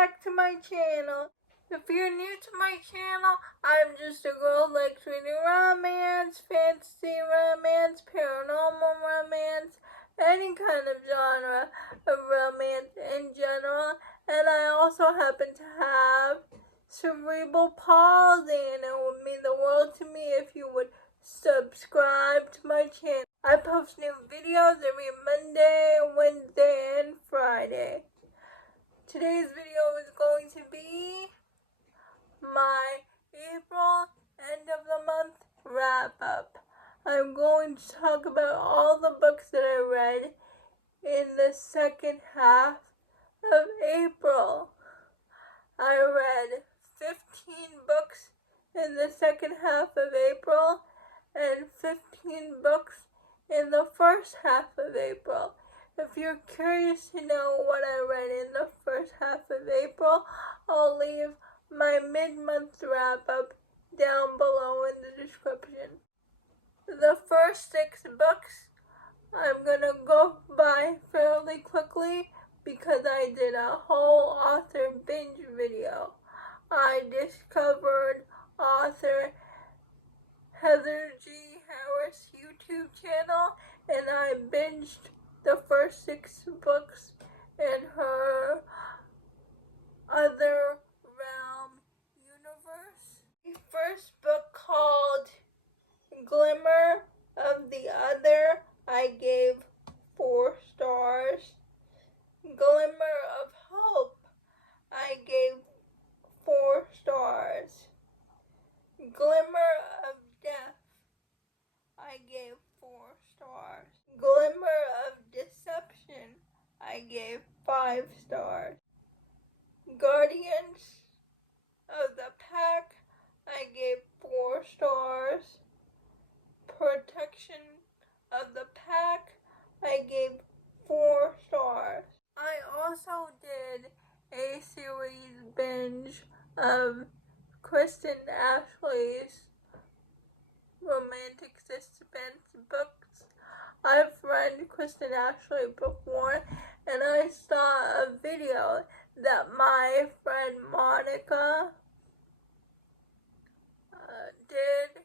back to my channel. If you're new to my channel, I'm just a girl who likes reading romance, fantasy romance, paranormal romance, any kind of genre of romance in general. And I also happen to have cerebral palsy, and it would mean the world to me if you would subscribe to my channel. I post new videos every Monday, Wednesday, and Friday. Today's video is going to be my April end of the month wrap up. I'm going to talk about all the books that I read in the second half of April. I read 15 books in the second half of April and 15 books in the first half of April. If you're curious to know what I read in the first half of April, I'll leave my mid-month wrap-up down below in the description. The first 6 books I'm gonna go by fairly quickly because I did a whole author binge video. I discovered author Heather G. Harris' YouTube channel, and I binged the first 6 books in her Other Realm universe. The first book, called Glimmer of the Other, I gave 4 stars. Glimmer of Hope, I gave 4 stars. Glimmer of Death, I gave 4 stars. Glimmer of Deception, I gave 5 stars. Guardians of the Pack, I gave 4 stars. Protection of the Pack, I gave 4 stars. I also did a series binge of Kristen Ashley's romantic suspense books. I've read Kristen Ashley before, and I saw a video that my friend Monica did,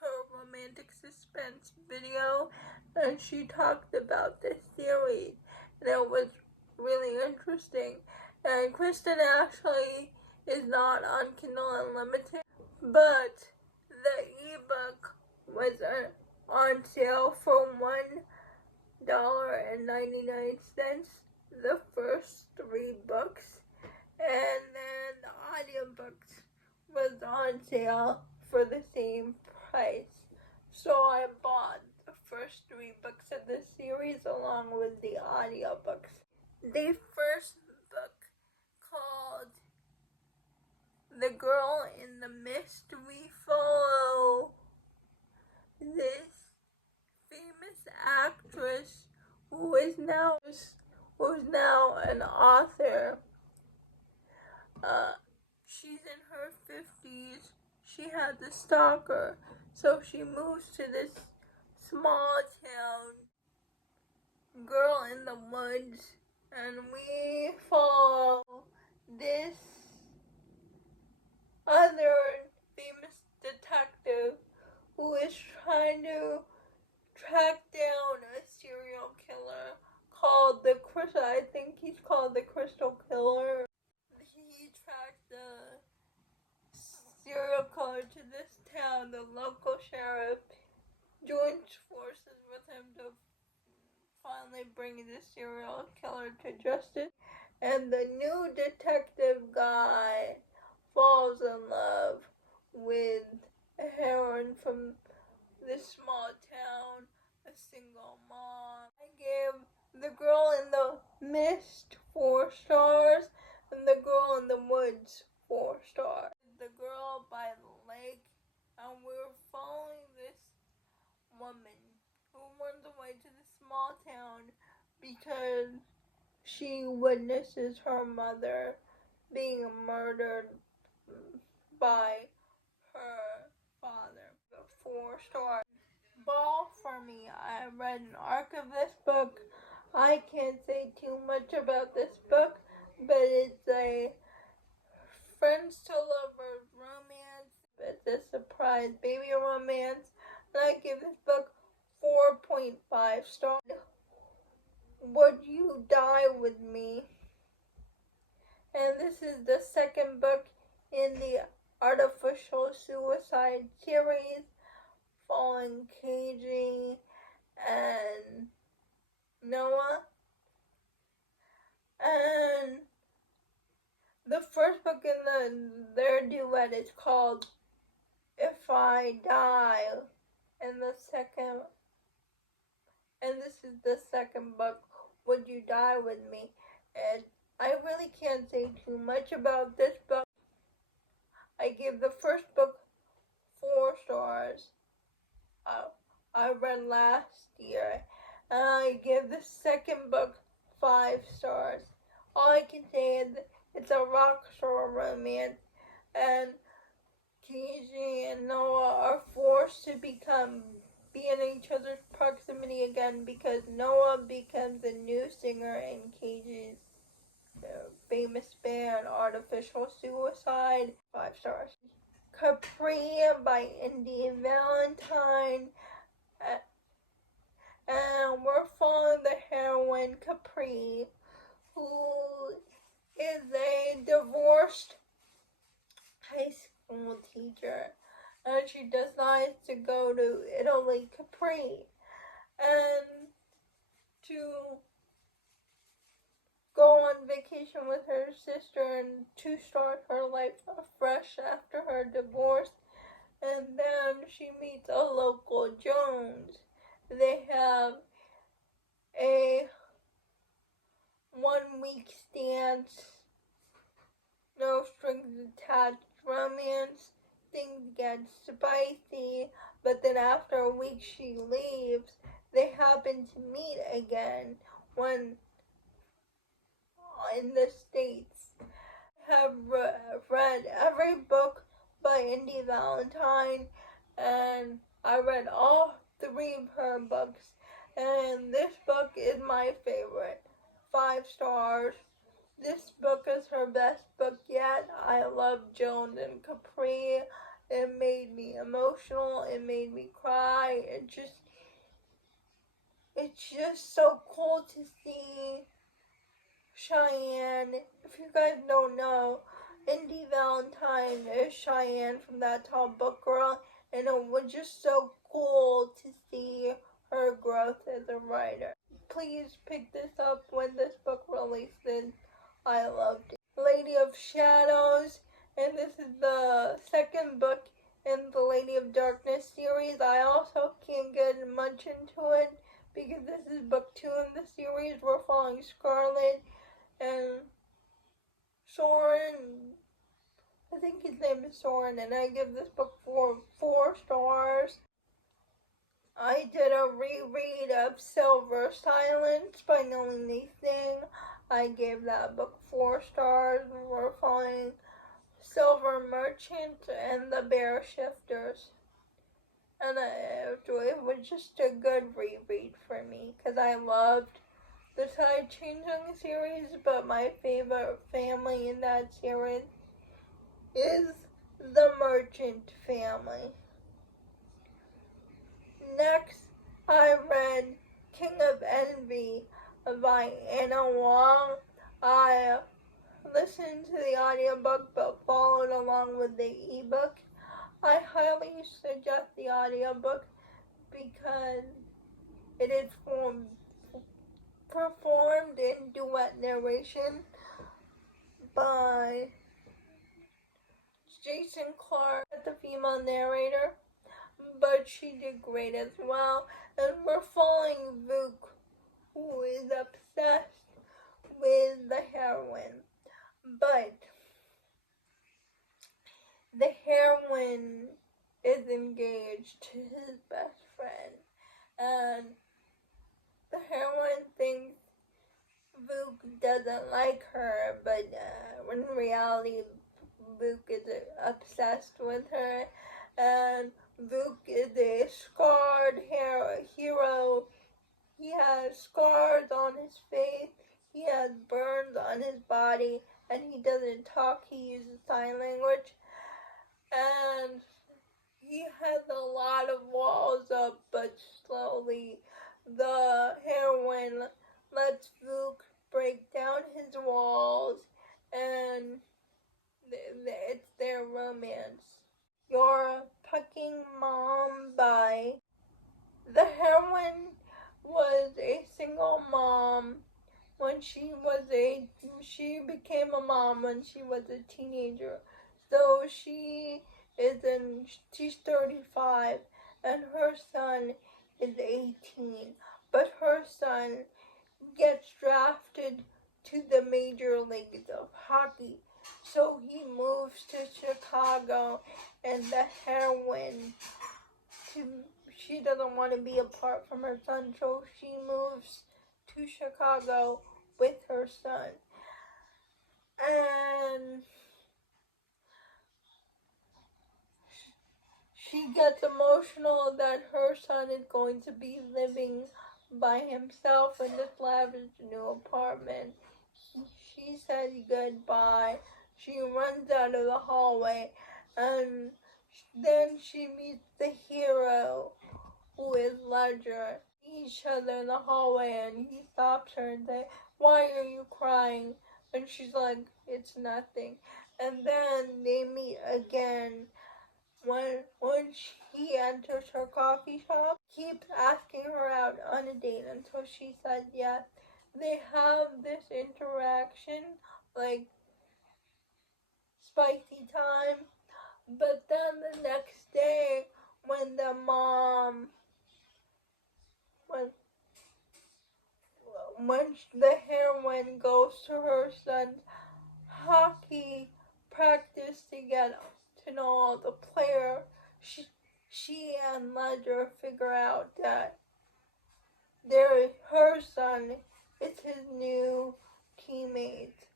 her romantic suspense video, and she talked about this series, and it was really interesting. And Kristen Ashley is not on Kindle Unlimited, but the ebook was on sale for $1.99, the first 3 books, and then the audiobooks was on sale for the same price. So I bought the first 3 books of the series along with the audiobooks. The first book, called The Girl in the Mist, we follow this famous actress who is now an author. She's in her 50s. She had a stalker, so she moves to this small town, Girl in the Woods, and we follow this other famous detective who is trying to track down a serial killer called I think he's called the Crystal Killer. He tracked the serial killer to this town. The local sheriff joins forces with him to finally bring the serial killer to justice. And the new detective guy falls in love with a heroine from this small town, a single mom. I gave The Girl in the Mist 4 stars and The Girl in the Woods 4 stars. The Girl by the Lake, and we're following this woman who runs away to the small town because she witnesses her mother being murdered by her father. 4 stars. Ball for me. I read an arc of this book. I can't say too much about this book, but it's a friends to lovers romance. It's a surprise baby romance, and I give this book 4.5 stars. Would You Die With Me? And this is the second book in the Artificial Suicide series, following KG and Noah. And the first book in their duet is called If I Die, and this is the second book, Would You Die With Me? And I really can't say too much about this book. I give the first book 4 stars. I read last year. And I give the second book 5 stars. All I can say is it's a rock star romance, and KG and Noah are forced to be in each other's proximity again because Noah becomes a new singer in KG's famous band Artificial Suicide. 5 stars. Capri by Indy Valentine. And we're following the heroine Capri, who is a divorced high school teacher, and she decides to go to Italy, Capri, and to go on vacation with her sister and to start her life afresh after her divorce. And then she meets a local Jones. They have a 1-week stance, no strings attached romance. Things get spicy, but then after a week she leaves. They happen to meet again when in the States. I have read every book by Indy Valentine, and I read all 3 of her books, and this book is my favorite. 5 stars. This book is her best book yet. I love Jones and Capri. It made me emotional. It made me cry. It's just so cool to see Cheyenne. If you guys don't know, Indy Valentine is Cheyenne from That Tall Book Girl, and it was just so cool to see her growth as a writer. Please pick this up when this book releases. I loved it. Lady of Shadows, and this is the second book in the Lady of Darkness series. I also can't get much into it because this is book 2 in the series. We're following Scarlet and Soren. I think his name is Soren, and I give this book 4 stars. I did a reread of Silver Silence by Nalini Singh. I gave that book 4 stars. We're following Silver Merchant and the Bear Shifters. And it was just a good reread for me because I loved the Tide Changing series, but my favorite family in that series is the Merchant family. Next, I read King of Envy by Anna Wong. I listened to the audiobook but followed along with the ebook. I highly suggest the audiobook because it is performed in duet narration by Jason Clark, the female narrator, but she did great as well. And we're following Vuk, who is obsessed with the heroine, but the heroine is engaged to his best friend, and the heroine thinks Vuk doesn't like her, but in reality Vuk is obsessed with her, and Vuk is a scarred hero. He has scars on his face, he has burns on his body, and he doesn't talk, he uses sign language. And he has a lot of walls up, but slowly the heroine lets Luke break down his walls, and it's their romance. You're Fucking Mom by the heroine was a single mom when she became a mom when she was a teenager. So she's 35 and her son is 18. But her son gets drafted to the major leagues of hockey. So he moves to Chicago, and the heroine, she doesn't want to be apart from her son, so she moves to Chicago with her son. And she gets emotional that her son is going to be living by himself in this lavish new apartment. She says goodbye. She runs out of the hallway, and then she meets the hero, who is Ledger. Each other in the hallway, and he stops her and says, "Why are you crying?" And she's like, "It's nothing." And then they meet again when he enters her coffee shop. Keeps asking her out on a date until she said yes. They have this interaction, like spicy time, but then the next day when the mom when the heroine goes to her son's hockey practice to get to know all the players, she and Ledger figure out that her son is his new teammate,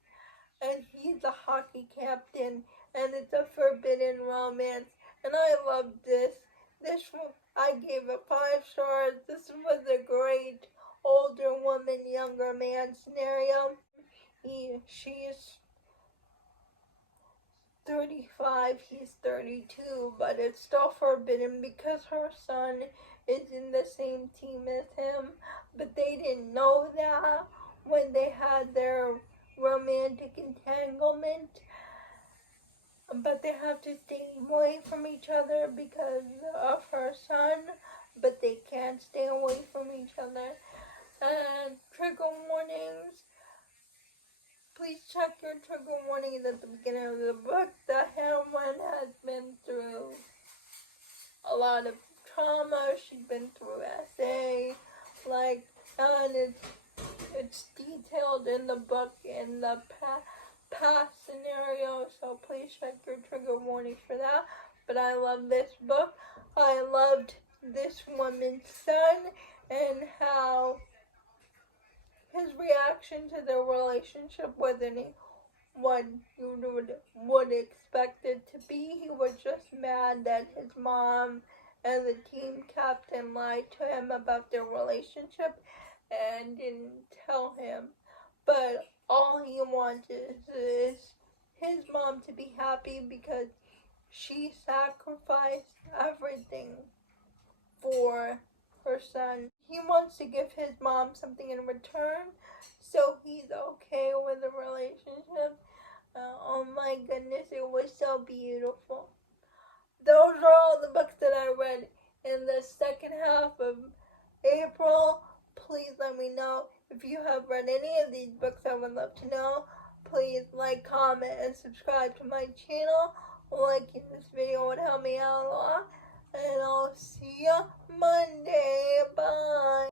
and he's a hockey captain, and it's a forbidden romance, and I love this. I gave it 5 stars. This was a great older woman, younger man scenario. She's 35, he's 32, but it's still forbidden because her son is in the same team as him, but they didn't know that when they had their romantic entanglement. But they have to stay away from each other because of her son, but they can't stay away from each other. And trigger warnings. Please check your trigger warnings at the beginning of the book. The heroine has been through a lot of trauma. She's been through SA, and it's detailed in the book in the past scenario, so please check your trigger warnings for that. But I love this book. I loved this woman's son and how his reaction to their relationship wasn't what you would expect it to be. He was just mad that his mom and the team captain lied to him about their relationship and didn't tell him. But all he wants is his mom to be happy because she sacrificed everything for her son. He wants to give his mom something in return, so he's okay with the relationship. Oh my goodness, it was so beautiful. Those are all the books that I read in the second half of April. Please let me know if you have read any of these books. I would love to know. Please like, comment, and subscribe to my channel. Liking this video would help me out a lot. And I'll see you Monday. Bye.